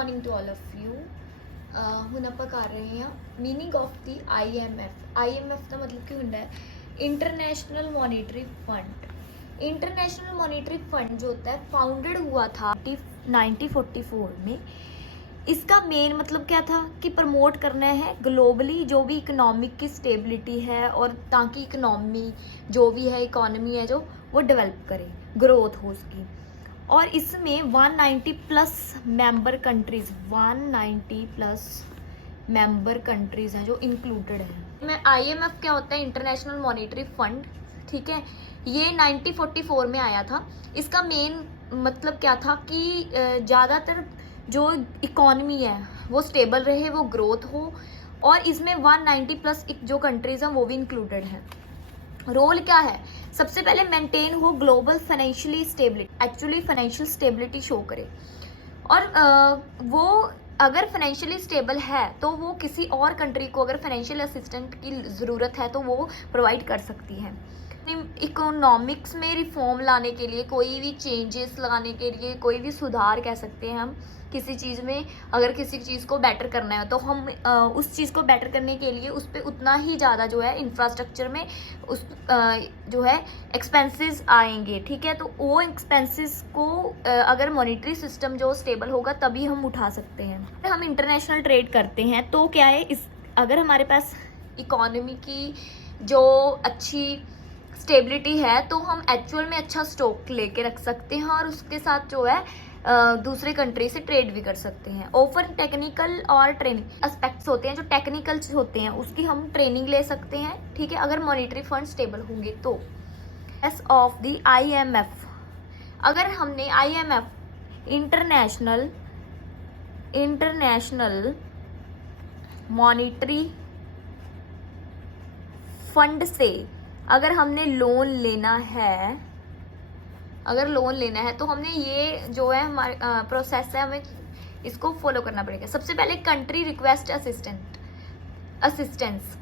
Morning to all of you. ਹੁਣ ਆਪਾਂ ਕਰ ਰਹੇ ਹਾਂ मीनिंग ऑफ दी IMF का मतलब की ਹੁੰਦਾ है international monetary fund. International monetary fund जो होता है फाउंडेड हुआ था 1944 में। इसका मेन मतलब क्या था कि प्रमोट करना है ग्लोबली जो भी इकोनॉमिक की स्टेबिलिटी है, और ताकि इकोनॉमी जो भी है इकोनॉमी है जो वो डेवलप करे, ग्रोथ हो उसकी। और इसमें 190 plus member countries 190 plus member countries हैं जो इंक्लूडेड हैं। में IMF क्या होता है? International monetary fund. ठीक है, ये 1944 में आया था। इसका मेन मतलब क्या था कि ज़्यादातर जो इकॉनमी है वो स्टेबल रहे, वो ग्रोथ हो, और इसमें 190 प्लस जो कंट्रीज हैं वो भी इंक्लूडेड हैं। रोल क्या है? सबसे पहले मेंटेन हो global financially stability, actually financial stability show करे। और वो अगर फाइनेंशियली स्टेबल है तो वो किसी और कंट्री को अगर फाइनेंशियल असिस्टेंट की ज़रूरत है तो वो प्रोवाइड कर सकती है। इकोनॉमिक्स में रिफॉर्म लाने के लिए, कोई भी चेंजेस लगाने के लिए, कोई भी सुधार कह सकते हैं हम किसी चीज़ में। अगर किसी चीज़ को बेटर करना है तो हम उस चीज़ को बेटर करने के लिए उस पर उतना ही ज़्यादा जो है इंफ्रास्ट्रक्चर में उस जो है एक्सपेंसेस आएंगे। ठीक है, तो वो एक्सपेंसेस को अगर मॉनेटरी सिस्टम जो स्टेबल होगा तभी हम उठा सकते हैं। अगर हम इंटरनेशनल ट्रेड करते हैं तो क्या है, इस अगर हमारे पास इकोनॉमी की जो अच्छी स्टेबिलिटी है तो हम एक्चुअल में अच्छा स्टॉक लेके रख सकते हैं, और उसके साथ जो है दूसरे कंट्री से ट्रेड भी कर सकते हैं। ऑफर टेक्निकल और ट्रेनिंग एस्पेक्ट्स होते हैं, जो टेक्निकल होते हैं उसकी हम ट्रेनिंग ले सकते हैं। ठीक है, अगर मॉनेटरी फंड स्टेबल होंगे तो। एस ऑफ द IMF, अगर हमने IMF इंटरनेशनल मॉनेटरी फंड से अगर हमने लोन लेना है, तो हमने ये जो है हमारे प्रोसेस है, हमें इसको फॉलो करना पड़ेगा। सबसे पहले कंट्री रिक्वेस्ट असिस्टेंस,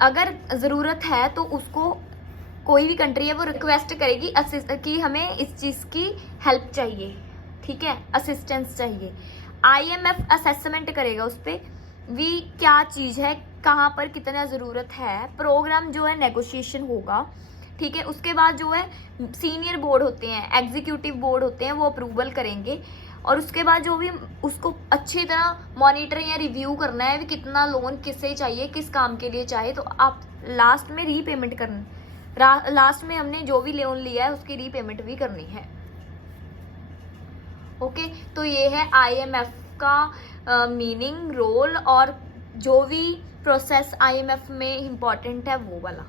अगर ज़रूरत है तो उसको कोई भी कंट्री है वो रिक्वेस्ट करेगी कि हमें इस चीज़ की हेल्प चाहिए। ठीक है, असिस्टेंस चाहिए। IMF असेसमेंट करेगा उस पर भी क्या चीज़ है, कहाँ पर कितना ज़रूरत है। प्रोग्राम जो है नेगोशिएशन होगा। ठीक है, उसके बाद जो है सीनियर बोर्ड होते हैं, एग्जीक्यूटिव बोर्ड होते हैं, वो अप्रूवल करेंगे। और उसके बाद जो भी उसको अच्छी तरह मॉनिटर या रिव्यू करना है भी कितना लोन किससे चाहिए, किस काम के लिए चाहिए, तो आप लास्ट में रीपेमेंट करना, लास्ट में हमने जो भी लोन लिया है उसकी रीपेमेंट भी करनी है। ओके, तो ये है IMF का मीनिंग, रोल, और जो भी प्रोसेस IMF में इम्पॉर्टेंट है वो वाला।